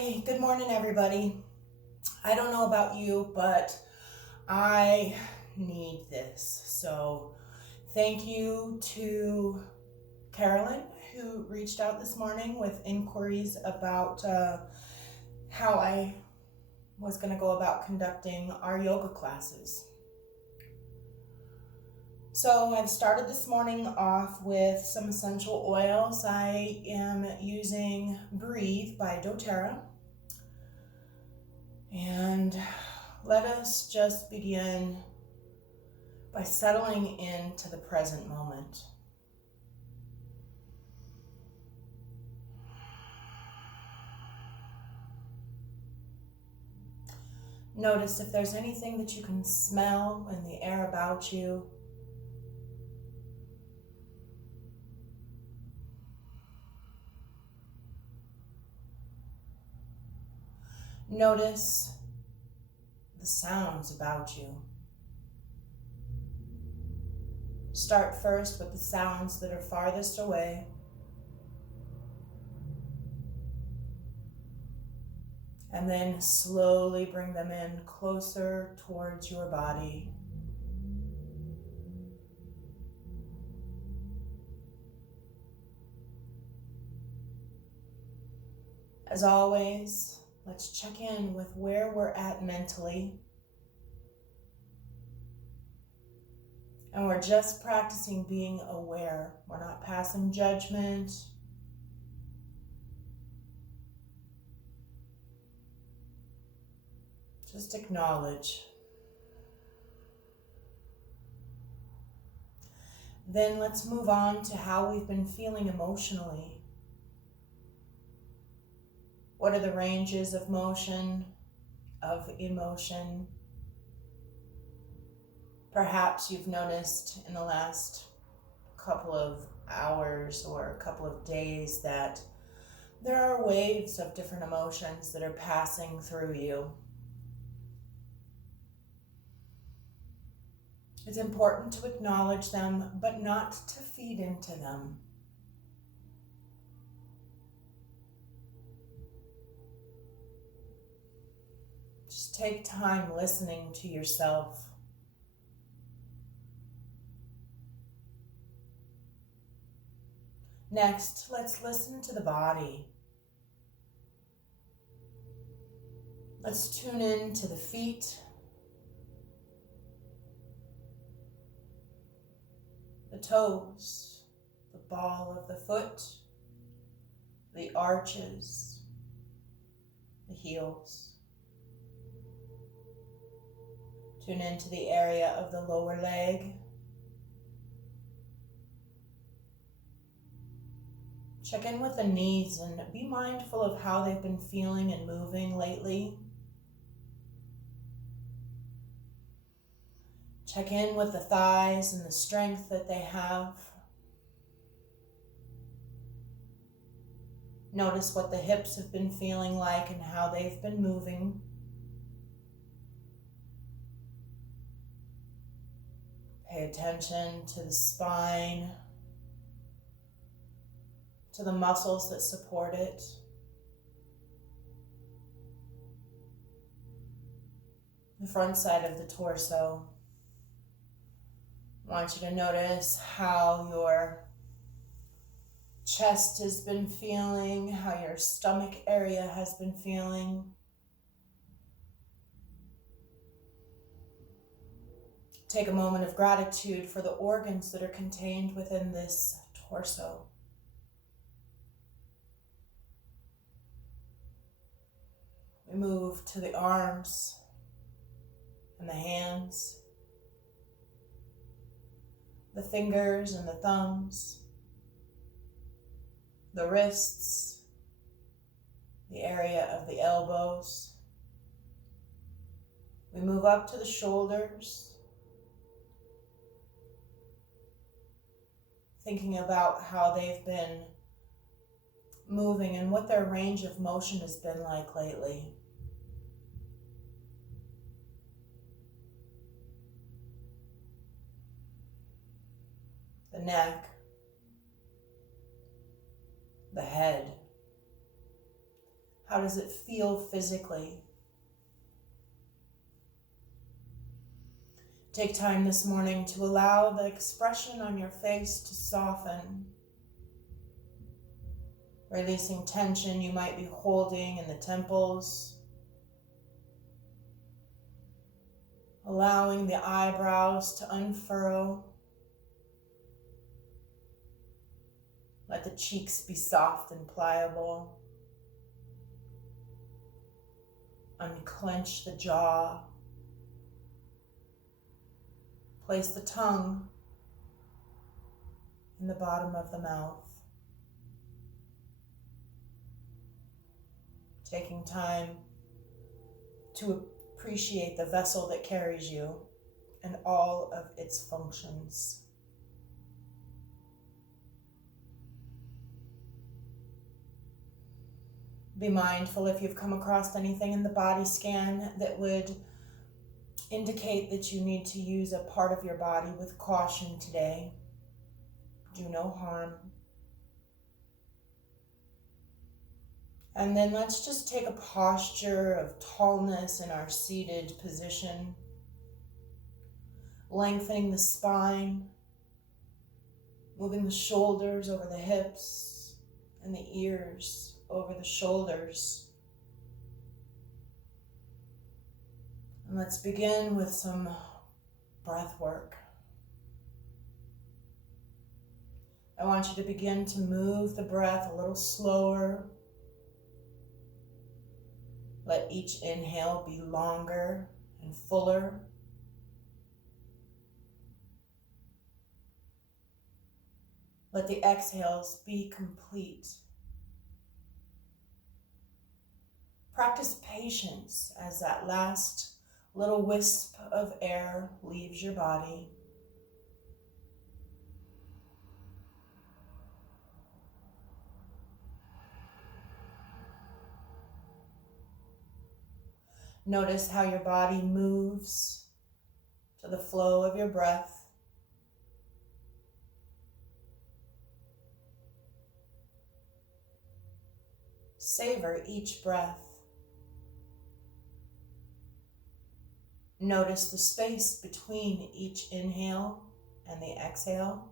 Hey, good morning, everybody. I don't know about you, but I need this. So, thank you to Carolyn, who reached out this morning with inquiries about how I was going to go about conducting our yoga classes. So, I've started this morning off with some essential oils. I am using Breathe by doTERRA. And let us just begin by settling into the present moment. Notice if there's anything that you can smell in the air about you. Notice the sounds about you. Start first with the sounds that are farthest away. And then slowly bring them in closer towards your body. As always, let's check in with where we're at mentally. And we're just practicing being aware. We're not passing judgment. Just acknowledge. Then let's move on to how we've been feeling emotionally. What are the ranges of motion, of emotion? Perhaps you've noticed in the last couple of hours or a couple of days that there are waves of different emotions that are passing through you. It's important to acknowledge them, but not to feed into them. Just take time listening to yourself. Next, let's listen to the body. Let's tune in to the feet, the toes, the ball of the foot, the arches, the heels. Tune into the area of the lower leg. Check in with the knees and be mindful of how they've been feeling and moving lately. Check in with the thighs and the strength that they have. Notice what the hips have been feeling like and how they've been moving. Pay attention to the spine, to the muscles that support it. The front side of the torso. I want you to notice how your chest has been feeling, how your stomach area has been feeling. Take a moment of gratitude for the organs that are contained within this torso. We move to the arms and the hands, the fingers and the thumbs, the wrists, the area of the elbows. We move up to the shoulders, thinking about how they've been moving and what their range of motion has been like lately. The neck, the head. How does it feel physically? Take time this morning to allow the expression on your face to soften, releasing tension you might be holding in the temples, allowing the eyebrows to unfurrow. Let the cheeks be soft and pliable. Unclench the jaw. Place the tongue in the bottom of the mouth. Taking time to appreciate the vessel that carries you and all of its functions. Be mindful if you've come across anything in the body scan that would indicate that you need to use a part of your body with caution today. Do no harm. And then let's just take a posture of tallness in our seated position, lengthening the spine, moving the shoulders over the hips and the ears over the shoulders. And let's begin with some breath work. I want you to begin to move the breath a little slower. Let each inhale be longer and fuller. Let the exhales be complete. Practice patience as that last little wisp of air leaves your body. Notice how your body moves to the flow of your breath. Savor each breath. Notice the space between each inhale and the exhale.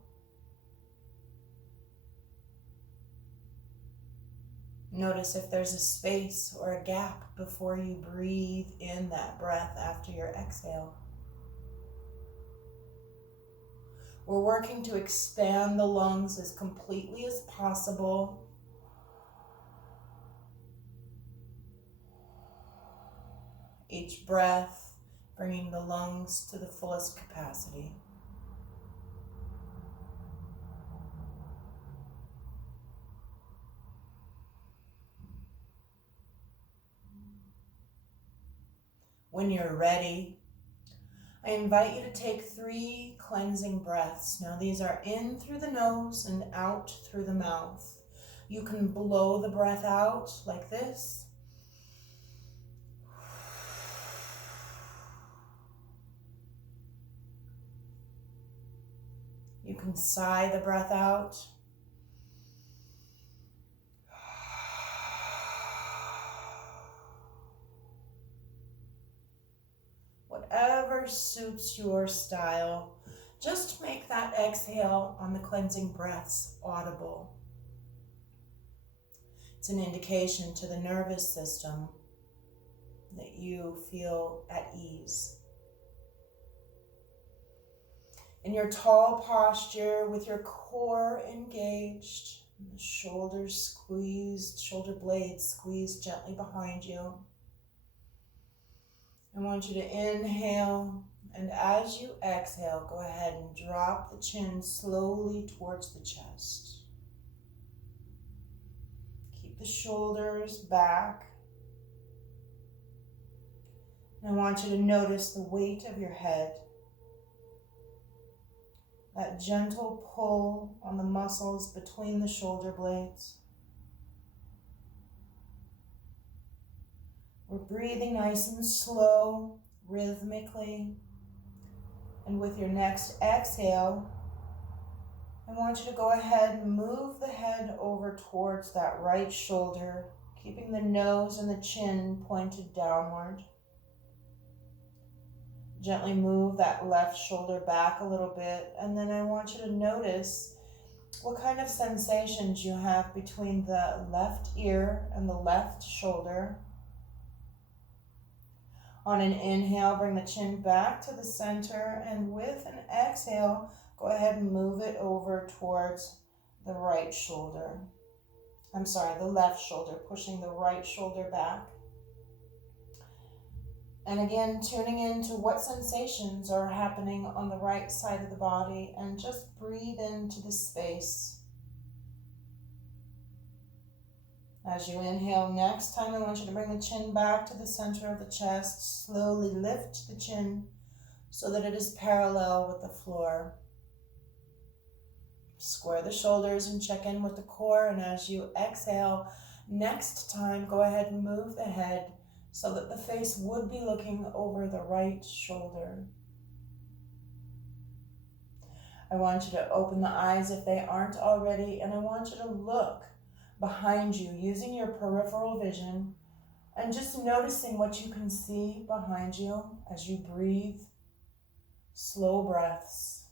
Notice if there's a space or a gap before you breathe in that breath after your exhale. We're working to expand the lungs as completely as possible. Each breath bringing the lungs to the fullest capacity. When you're ready, I invite you to take 3 cleansing breaths. Now these are in through the nose and out through the mouth. You can blow the breath out like this. You can sigh the breath out. Whatever suits your style, just make that exhale on the cleansing breaths audible. It's an indication to the nervous system that you feel at ease. In your tall posture with your core engaged, the shoulders squeezed, shoulder blades squeezed gently behind you. I want you to inhale, and as you exhale, go ahead and drop the chin slowly towards the chest. Keep the shoulders back. And I want you to notice the weight of your head. That gentle pull on the muscles between the shoulder blades. We're breathing nice and slow, rhythmically. And with your next exhale, I want you to go ahead and move the head over towards that right shoulder, keeping the nose and the chin pointed downward. Gently move that left shoulder back a little bit, and then I want you to notice what kind of sensations you have between the left ear and the left shoulder. On an inhale, bring the chin back to the center, and with an exhale, go ahead and move it over towards the right shoulder. The left shoulder, pushing the right shoulder back. And again, tuning into what sensations are happening on the right side of the body, and just breathe into the space. As you inhale next time, I want you to bring the chin back to the center of the chest. Slowly lift the chin so that it is parallel with the floor. Square the shoulders and check in with the core. And as you exhale, next time, go ahead and move the head so that the face would be looking over the right shoulder. I want you to open the eyes if they aren't already, and I want you to look behind you using your peripheral vision and just noticing what you can see behind you as you breathe. Slow breaths.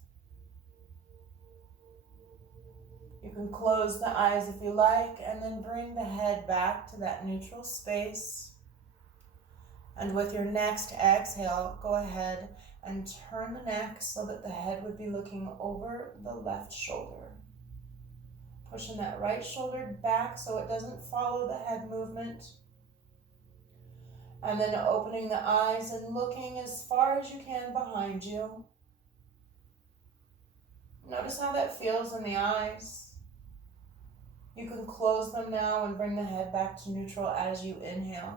You can close the eyes if you like, and then bring the head back to that neutral space. And with your next exhale, go ahead and turn the neck so that the head would be looking over the left shoulder. Pushing that right shoulder back so it doesn't follow the head movement. And then opening the eyes and looking as far as you can behind you. Notice how that feels in the eyes. You can close them now and bring the head back to neutral as you inhale.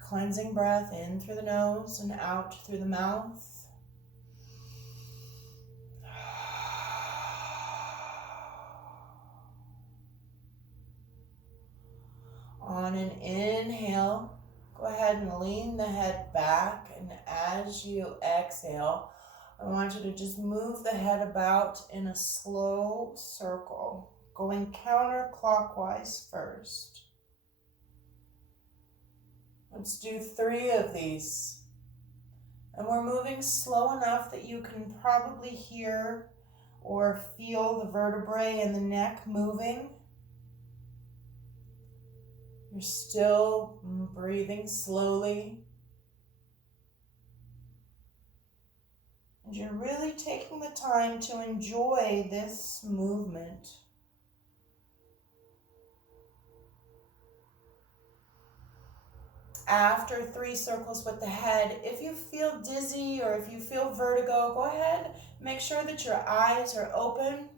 Cleansing breath in through the nose and out through the mouth. On an inhale, go ahead and lean the head back, and as you exhale, I want you to just move the head about in a slow circle, going counterclockwise first. Let's do 3 of these. And we're moving slow enough that you can probably hear or feel the vertebrae in the neck moving. You're still breathing slowly. And you're really taking the time to enjoy this movement. After 3 circles with the head, if you feel dizzy or if you feel vertigo, go ahead, make sure that your eyes are open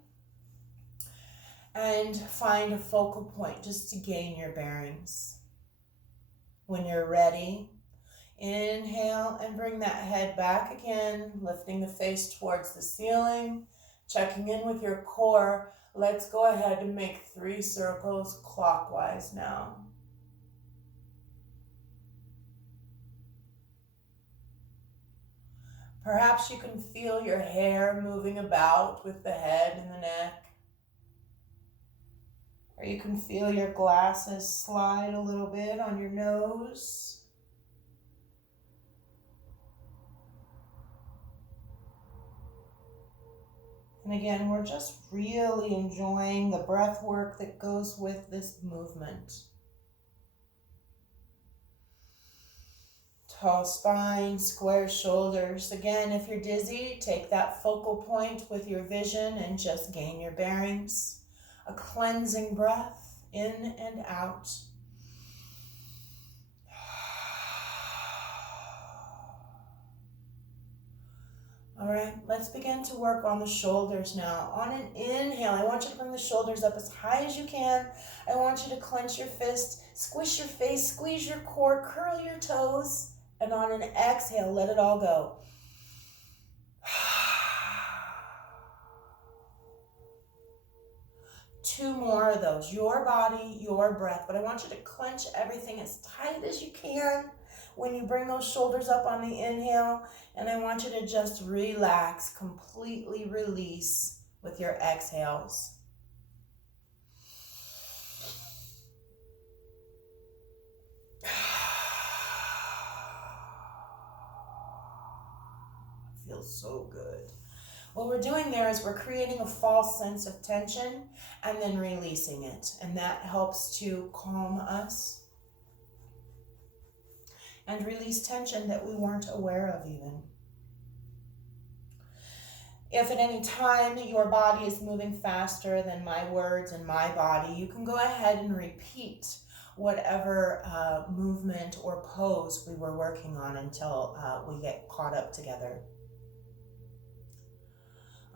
and find a focal point just to gain your bearings. When you're ready, inhale and bring that head back again, lifting the face towards the ceiling, checking in with your core. Let's go ahead and make 3 circles clockwise now. Perhaps you can feel your hair moving about with the head and the neck. Or you can feel your glasses slide a little bit on your nose. And again, we're just really enjoying the breath work that goes with this movement. Tall spine, square shoulders. Again, if you're dizzy, take that focal point with your vision and just gain your bearings. A cleansing breath in and out. All right, let's begin to work on the shoulders now. On an inhale, I want you to bring the shoulders up as high as you can. I want you to clench your fist, squish your face, squeeze your core, curl your toes, and on an exhale, let it all go. 2 more of those. Your body, your breath. But I want you to clench everything as tight as you can when you bring those shoulders up on the inhale. And I want you to just relax, completely release with your exhales. Feels so good. What we're doing there is we're creating a false sense of tension and then releasing it. And that helps to calm us and release tension that we weren't aware of even. If at any time your body is moving faster than my words and my body, you can go ahead and repeat whatever movement or pose we were working on until we get caught up together.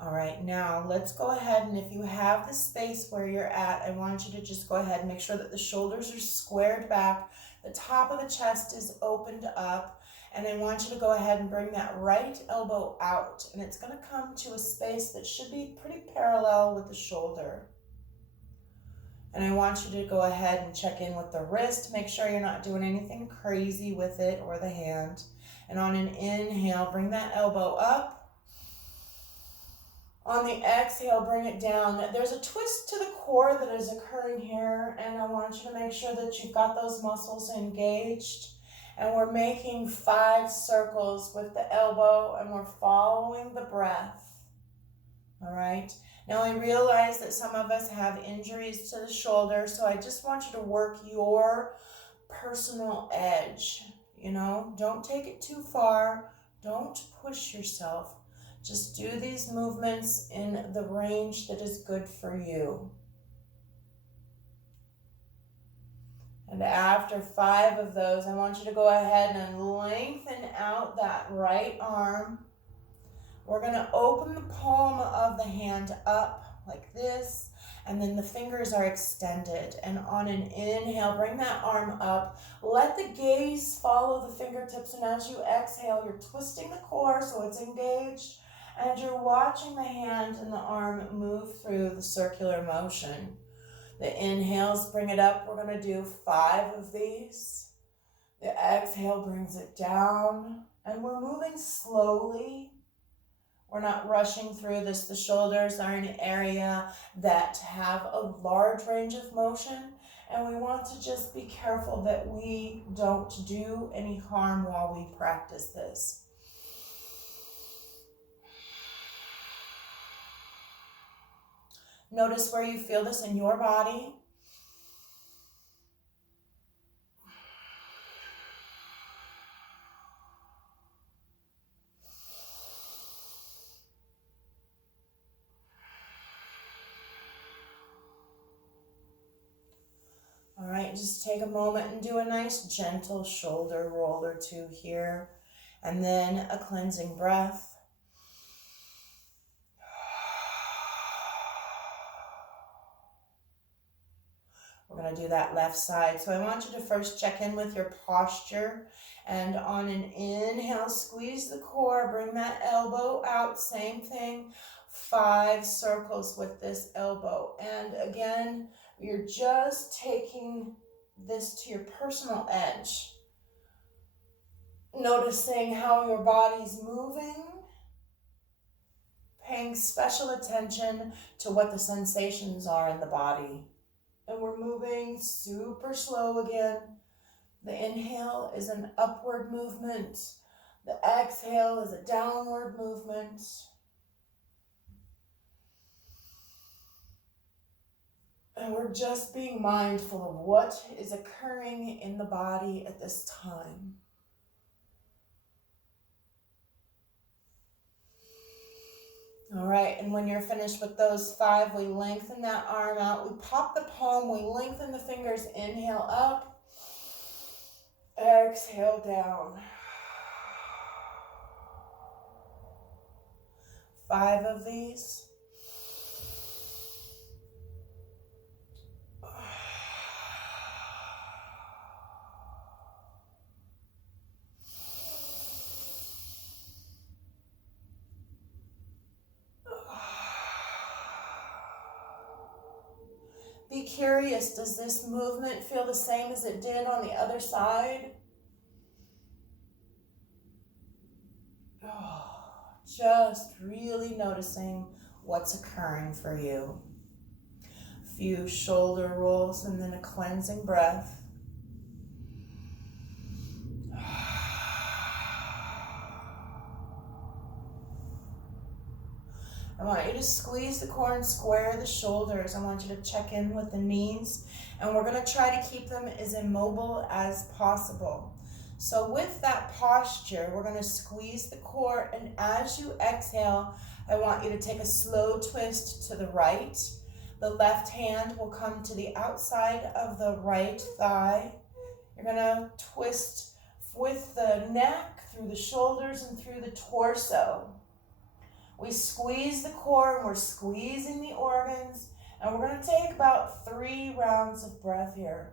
All right, now let's go ahead, and if you have the space where you're at, I want you to just go ahead and make sure that the shoulders are squared back, the top of the chest is opened up, and I want you to go ahead and bring that right elbow out, and it's going to come to a space that should be pretty parallel with the shoulder. And I want you to go ahead and check in with the wrist, make sure you're not doing anything crazy with it or the hand. And on an inhale, bring that elbow up. On the exhale, bring it down. There's a twist to the core that is occurring here, and I want you to make sure that you've got those muscles engaged. And we're making 5 circles with the elbow, and we're following the breath. All right? Now, I realize that some of us have injuries to the shoulder, so I just want you to work your personal edge. You know, don't take it too far. Don't push yourself. Just do these movements in the range that is good for you. And after 5 of those, I want you to go ahead and lengthen out that right arm. We're going to open the palm of the hand up like this, and then the fingers are extended. And on an inhale, bring that arm up. Let the gaze follow the fingertips, and as you exhale, you're twisting the core so it's engaged. And you're watching the hand and the arm move through the circular motion. The inhales bring it up. We're going to do 5 of these. The exhale brings it down. And we're moving slowly. We're not rushing through this. The shoulders are an area that have a large range of motion. And we want to just be careful that we don't do any harm while we practice this. Notice where you feel this in your body. All right, just take a moment and do a nice gentle shoulder roll or 2 here, and then a cleansing breath. We're going to do that left side. So I want you to first check in with your posture. And on an inhale, squeeze the core, bring that elbow out. Same thing, 5 circles with this elbow. And again, you're just taking this to your personal edge. Noticing how your body's moving. Paying special attention to what the sensations are in the body. And we're moving super slow again. The inhale is an upward movement. The exhale is a downward movement. And we're just being mindful of what is occurring in the body at this time. All right, and when you're finished with those 5, we lengthen that arm out. We pop the palm, we lengthen the fingers. Inhale up, exhale down. 5 of these. Be curious, does this movement feel the same as it did on the other side? Just really noticing what's occurring for you. A few shoulder rolls and then a cleansing breath. I want you to squeeze the core and square the shoulders. I want you to check in with the knees, and we're going to try to keep them as immobile as possible. So with that posture, we're going to squeeze the core, and as you exhale, I want you to take a slow twist to the right. The left hand will come to the outside of the right thigh. You're going to twist with the neck, through the shoulders, and through the torso. We squeeze the core, and we're squeezing the organs, and we're going to take about 3 rounds of breath here.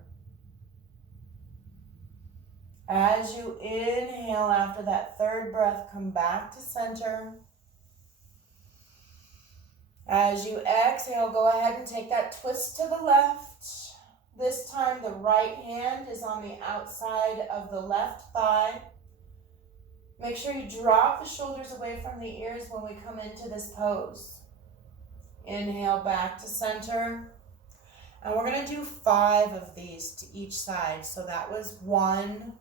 As you inhale after that third breath, come back to center. As you exhale, go ahead and take that twist to the left. This time the right hand is on the outside of the left thigh. Make sure you drop the shoulders away from the ears when we come into this pose. Inhale back to center. And we're going to do 5 of these to each side. So that was 1.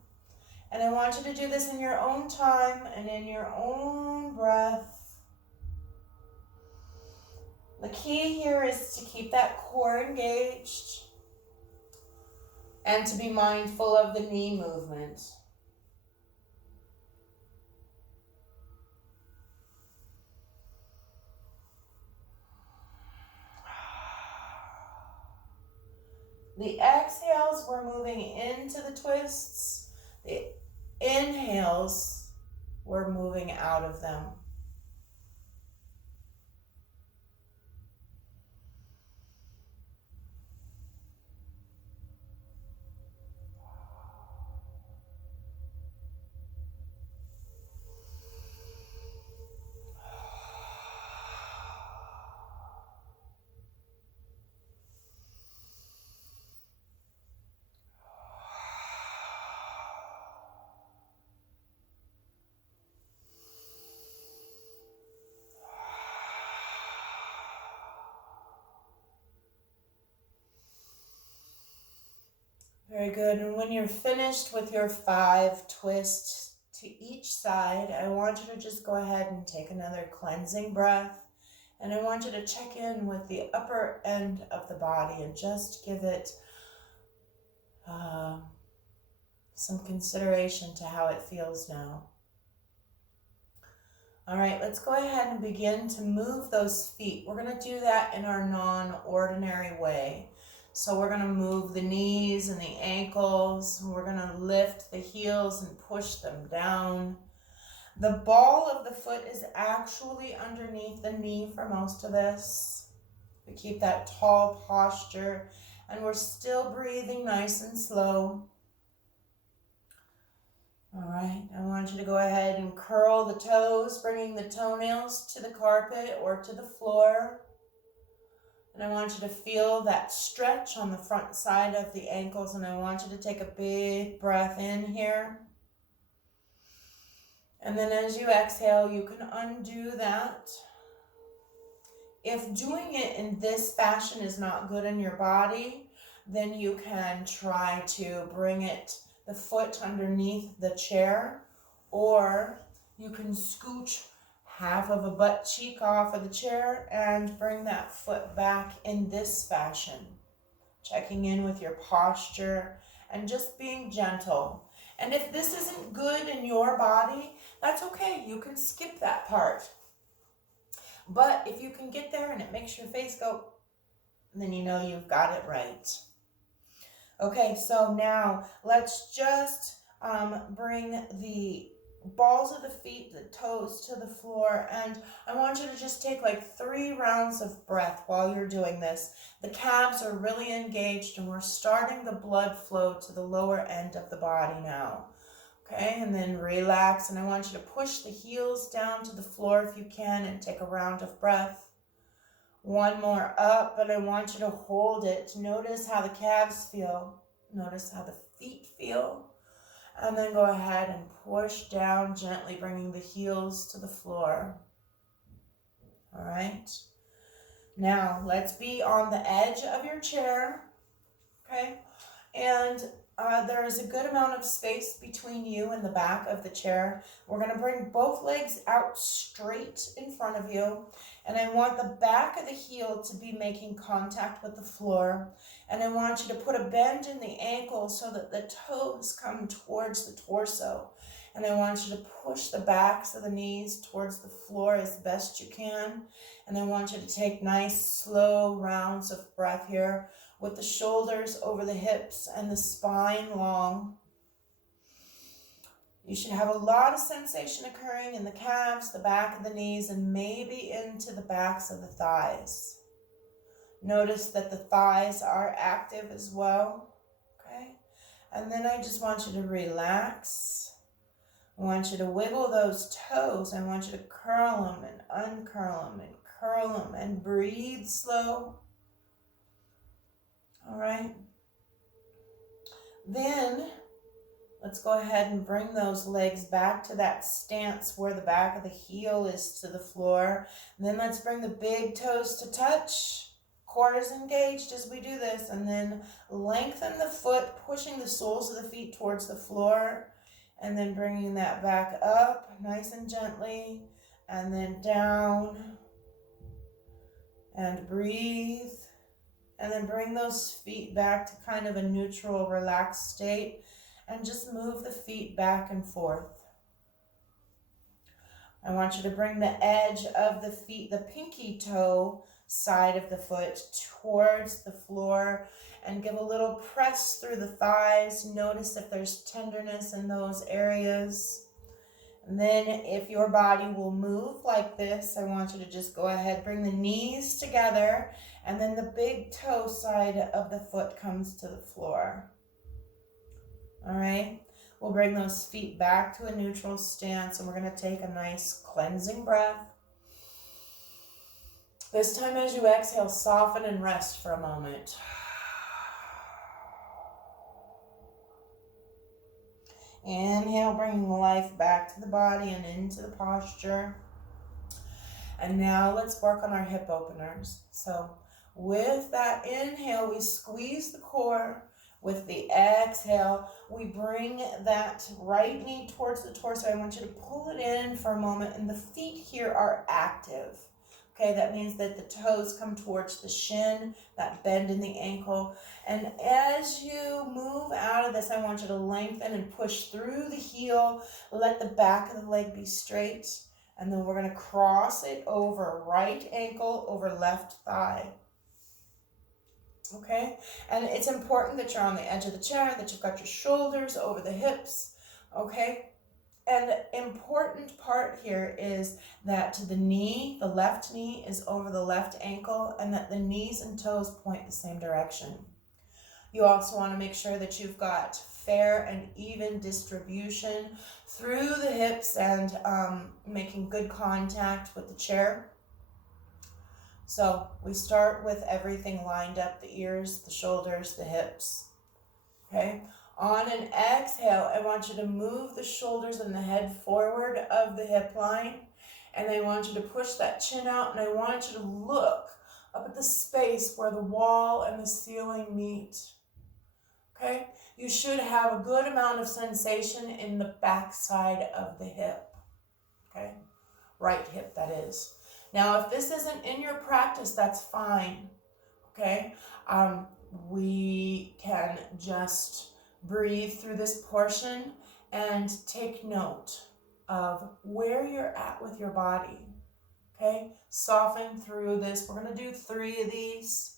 And I want you to do this in your own time and in your own breath. The key here is to keep that core engaged and to be mindful of the knee movement. The exhales, we're moving into the twists. The inhales, we're moving out of them. Very good. And when you're finished with your 5 twists to each side, I want you to just go ahead and take another cleansing breath. And I want you to check in with the upper end of the body and just give it some consideration to how it feels now. All right, let's go ahead and begin to move those feet. We're going to do that in our non-ordinary way. So we're going to move the knees and the ankles. We're going to lift the heels and push them down. The ball of the foot is actually underneath the knee for most of this. We keep that tall posture, and we're still breathing nice and slow. All right, I want you to go ahead and curl the toes, bringing the toenails to the carpet or to the floor. And I want you to feel that stretch on the front side of the ankles, and I want you to take a big breath in here. And then as you exhale, you can undo that. If doing it in this fashion is not good in your body, then you can try to bring the foot underneath the chair, or you can scooch half of a butt cheek off of the chair and bring that foot back in this fashion. Checking in with your posture and just being gentle. And if this isn't good in your body, that's okay. You can skip that part. But if you can get there and it makes your face go, then you know you've got it right. Okay, so now let's just bring the balls of the feet, the toes to the floor, and I want you to just take like 3 rounds of breath while you're doing this. The calves are really engaged, and we're starting the blood flow to the lower end of the body now. Okay, and then relax, and I want you to push the heels down to the floor if you can and take a round of breath. 1 more up, and I want you to hold it. Notice how the calves feel. Notice how the feet feel. And then go ahead and push down gently, bringing the heels to the floor. All right. Now, let's be on the edge of your chair. Okay. And there is a good amount of space between you and the back of the chair. We're going to bring both legs out straight in front of you. And I want the back of the heel to be making contact with the floor. And I want you to put a bend in the ankle so that the toes come towards the torso. And I want you to push the backs of the knees towards the floor as best you can. And I want you to take nice, slow rounds of breath here with the shoulders over the hips and the spine long. You should have a lot of sensation occurring in the calves, the back of the knees, and maybe into the backs of the thighs. Notice that the thighs are active as well. Okay? And then I just want you to relax. I want you to wiggle those toes. I want you to curl them and uncurl them and curl them and breathe slow. All right. Then let's go ahead and bring those legs back to that stance where the back of the heel is to the floor. And then let's bring the big toes to touch. Core is engaged as we do this. And then lengthen the foot, pushing the soles of the feet towards the floor. And then bringing that back up nice and gently. And then down. And breathe. And then bring those feet back to kind of a neutral, relaxed state. And just move the feet back and forth. I want you to bring the edge of the feet, the pinky toe side of the foot towards the floor and give a little press through the thighs. Notice if there's tenderness in those areas. And then if your body will move like this, I want you to just go ahead, bring the knees together, and then the big toe side of the foot comes to the floor. All right, we'll bring those feet back to a neutral stance, and we're going to take a nice cleansing breath. This time as you exhale, soften and rest for a moment. Inhale, bringing life back to the body and into the posture. And now let's work on our hip openers. So with that inhale, we squeeze the core. With the exhale, we bring that right knee towards the torso. I want you to pull it in for a moment, and the feet here are active. Okay, that means that the toes come towards the shin, that bend in the ankle. And as you move out of this, I want you to lengthen and push through the heel. Let the back of the leg be straight. And then we're going to cross it over right ankle over left thigh. Okay, and it's important that you're on the edge of the chair, that you've got your shoulders over the hips. Okay, and the important part here is that the knee, the left knee is over the left ankle, and that the knees and toes point the same direction. You also want to make sure that you've got fair and even distribution through the hips and making good contact with the chair. So we start with everything lined up, the ears, the shoulders, the hips. Okay. On an exhale, I want you to move the shoulders and the head forward of the hip line. And I want you to push that chin out, and I want you to look up at the space where the wall and the ceiling meet. Okay? You should have a good amount of sensation in the back side of the hip. Okay? Right hip, that is. Now, if this isn't in your practice, that's fine. Okay? We can just breathe through this portion and take note of where you're at with your body. Okay? Soften through this. We're going to do 3 of these.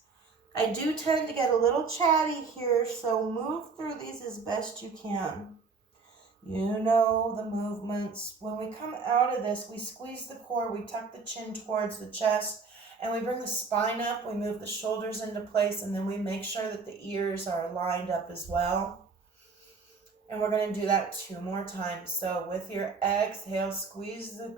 I do tend to get a little chatty here, so move through these as best you can. You know the movements. When we come out of this, we squeeze the core, we tuck the chin towards the chest, and we bring the spine up, we move the shoulders into place, and then we make sure that the ears are lined up as well. And we're going to do that 2 more times. So with your exhale, squeeze the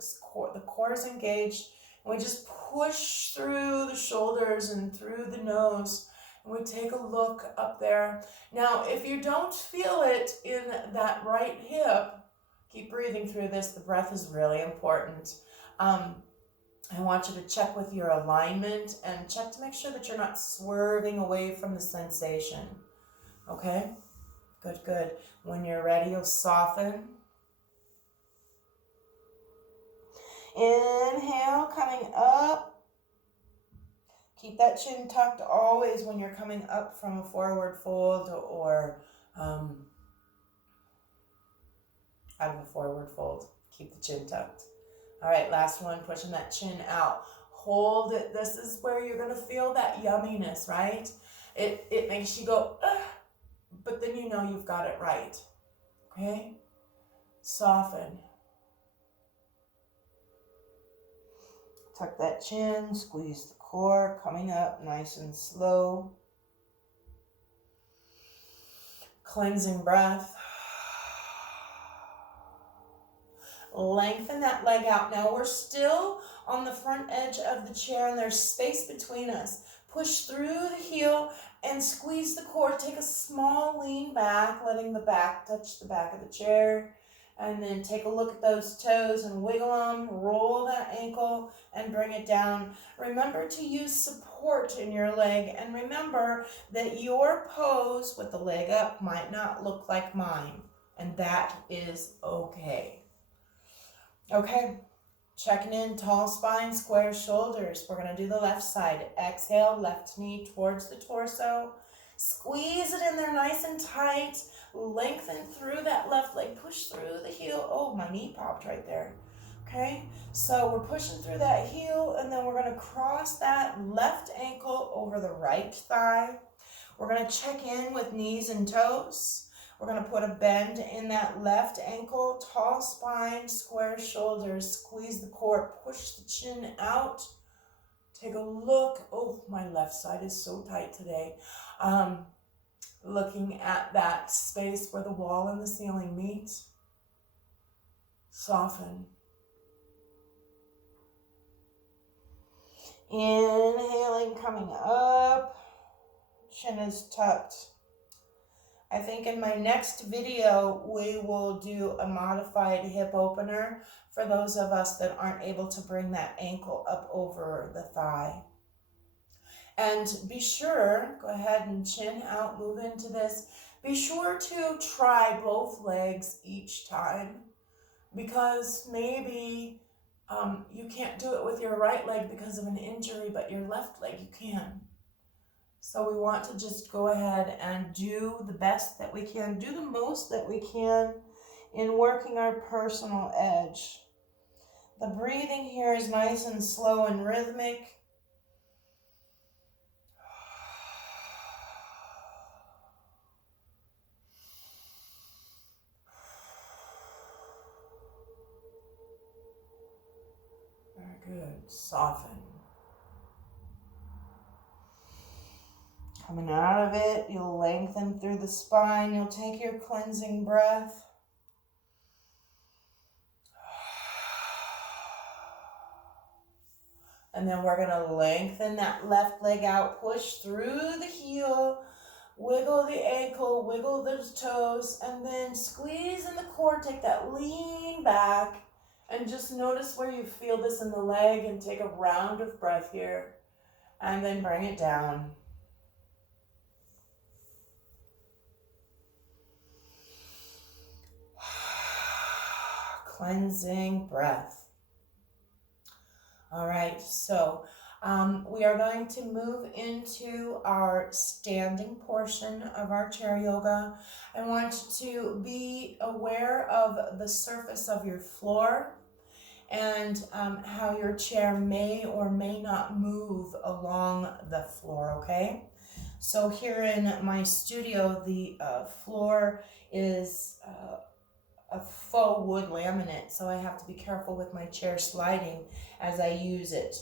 core is engaged, and we just push through the shoulders and through the nose. And we take a look up there. Now, if you don't feel it in that right hip, keep breathing through this. The breath is really important. I want you to check with your alignment and check to make sure that you're not swerving away from the sensation. Okay? Good, good. When you're ready, you'll soften. Inhale, coming up. Keep that chin tucked always when you're coming up from a forward fold or out of a forward fold. Keep the chin tucked. All right, last one, pushing that chin out. Hold it. This is where you're going to feel that yumminess, right? It makes you go, ugh, but then you know you've got it right. Okay? Soften. Tuck that chin, squeeze the core, coming up nice and slow. Cleansing breath. Lengthen that leg out. Now we're still on the front edge of the chair and there's space between us. Push through the heel and squeeze the core. Take a small lean back, letting the back touch the back of the chair. And then take a look at those toes and wiggle them. Roll that ankle and bring it down. Remember to use support in your leg. And remember that your pose with the leg up might not look like mine. And that is okay. Okay, checking in, tall spine, square shoulders. We're going to do the left side. Exhale, left knee towards the torso. Squeeze it in there nice and tight. Lengthen through that left leg. Push through the heel. Oh, my knee popped right there. Okay, so we're pushing through that heel, and then we're going to cross that left ankle over the right thigh. We're going to check in with knees and toes. We're going to put a bend in that left ankle, tall spine, square shoulders, squeeze the core, push the chin out. Take a look. Oh, my left side is so tight today. Looking at that space where the wall and the ceiling meet. Soften. Inhaling, coming up. Chin is tucked. I think in my next video, we will do a modified hip opener for those of us that aren't able to bring that ankle up over the thigh. And be sure, go ahead and chin out, move into this. Be sure to try both legs each time because maybe you can't do it with your right leg because of an injury, but your left leg you can. So we want to just go ahead and do the best that we can, do the most that we can in working our personal edge. The breathing here is nice and slow and rhythmic. Very good. Soften. Coming out of it, you'll lengthen through the spine. You'll take your cleansing breath. And then we're going to lengthen that left leg out. Push through the heel. Wiggle the ankle. Wiggle those toes. And then squeeze in the core. Take that lean back. And just notice where you feel this in the leg. And take a round of breath here. And then bring it down. Cleansing breath. All right, so we are going to move into our standing portion of our chair yoga. I want you to be aware of the surface of your floor and how your chair may or may not move along the floor, okay? So here in my studio, the floor is a faux wood laminate, so I have to be careful with my chair sliding as I use it.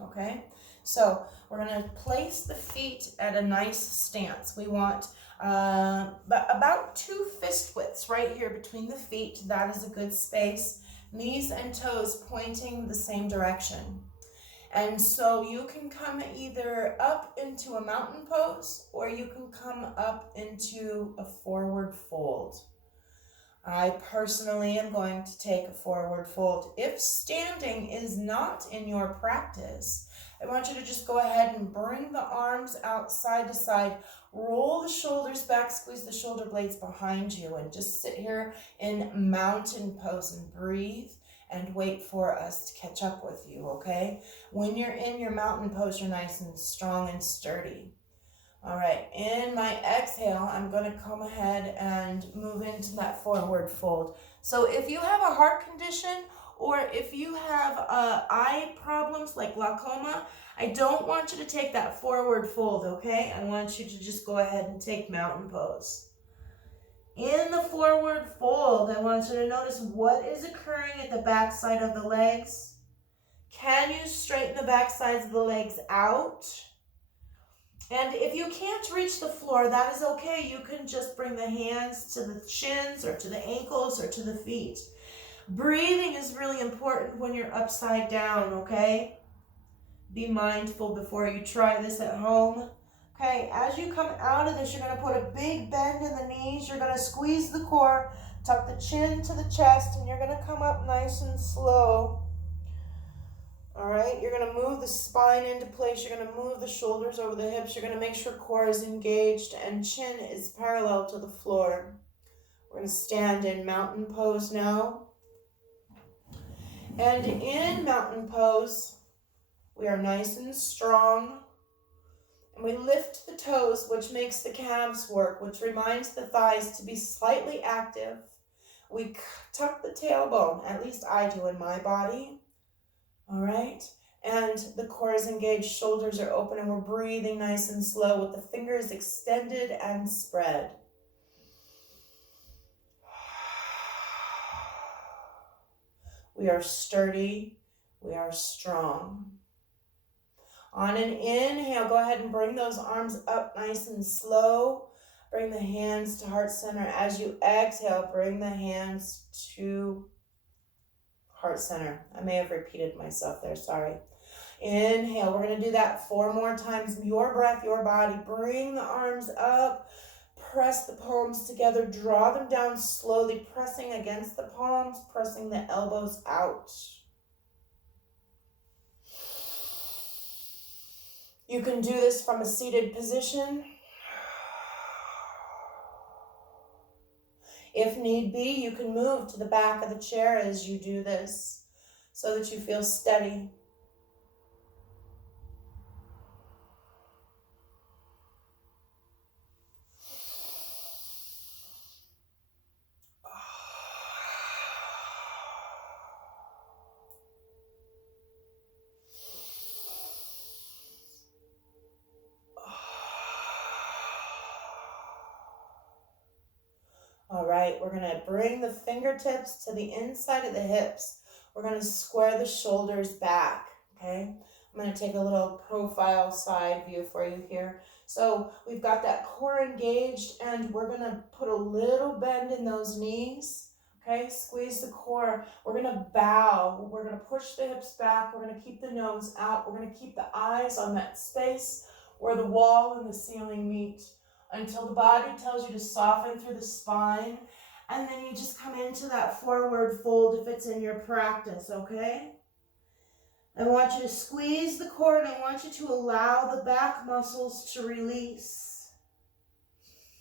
Okay, so we're going to place the feet at a nice stance. We want about 2 fist widths right here between the feet. That is a good space. Knees and toes pointing the same direction. And so you can come either up into a mountain pose or you can come up into a forward fold. I personally am going to take a forward fold. If standing is not in your practice, I want you to just go ahead and bring the arms out side to side. Roll the shoulders back, squeeze the shoulder blades behind you, and just sit here in mountain pose and breathe and wait for us to catch up with you, okay? When you're in your mountain pose, you're nice and strong and sturdy. All right, in my exhale, I'm going to come ahead and move into that forward fold. So if you have a heart condition or if you have eye problems like glaucoma, I don't want you to take that forward fold, okay? I want you to just go ahead and take mountain pose. In the forward fold, I want you to notice what is occurring at the back side of the legs. Can you straighten the back sides of the legs out? And if you can't reach the floor, that is okay. You can just bring the hands to the shins or to the ankles or to the feet. Breathing is really important when you're upside down, okay? Be mindful before you try this at home. Okay, as you come out of this, you're going to put a big bend in the knees. You're going to squeeze the core, tuck the chin to the chest, and you're going to come up nice and slow. All right, you're going to move the spine into place. You're going to move the shoulders over the hips. You're going to make sure core is engaged and chin is parallel to the floor. We're going to stand in mountain pose now. And in mountain pose, we are nice and strong. And we lift the toes, which makes the calves work, which reminds the thighs to be slightly active. We tuck the tailbone, at least I do in my body. All right, and the core is engaged, shoulders are open, and we're breathing nice and slow with the fingers extended and spread. We are sturdy, we are strong. On an inhale, go ahead and bring those arms up nice and slow. Bring the hands to heart center. As you exhale, bring the hands to heart center. I may have repeated myself there, sorry. Inhale, we're going to do that 4 more times. Your breath, your body. Bring the arms up. Press the palms together. Draw them down slowly, pressing against the palms, pressing the elbows out. You can do this from a seated position. If need be, you can move to the back of the chair as you do this so that you feel steady. All right, we're going to bring the fingertips to the inside of the hips. We're going to square the shoulders back, okay? I'm going to take a little profile side view for you here. So we've got that core engaged, and we're going to put a little bend in those knees, okay? Squeeze the core. We're going to bow. We're going to push the hips back. We're going to keep the nose out. We're going to keep the eyes on that space where the wall and the ceiling meet, until the body tells you to soften through the spine, and then you just come into that forward fold if it's in your practice, okay? I want you to squeeze the core, and I want you to allow the back muscles to release.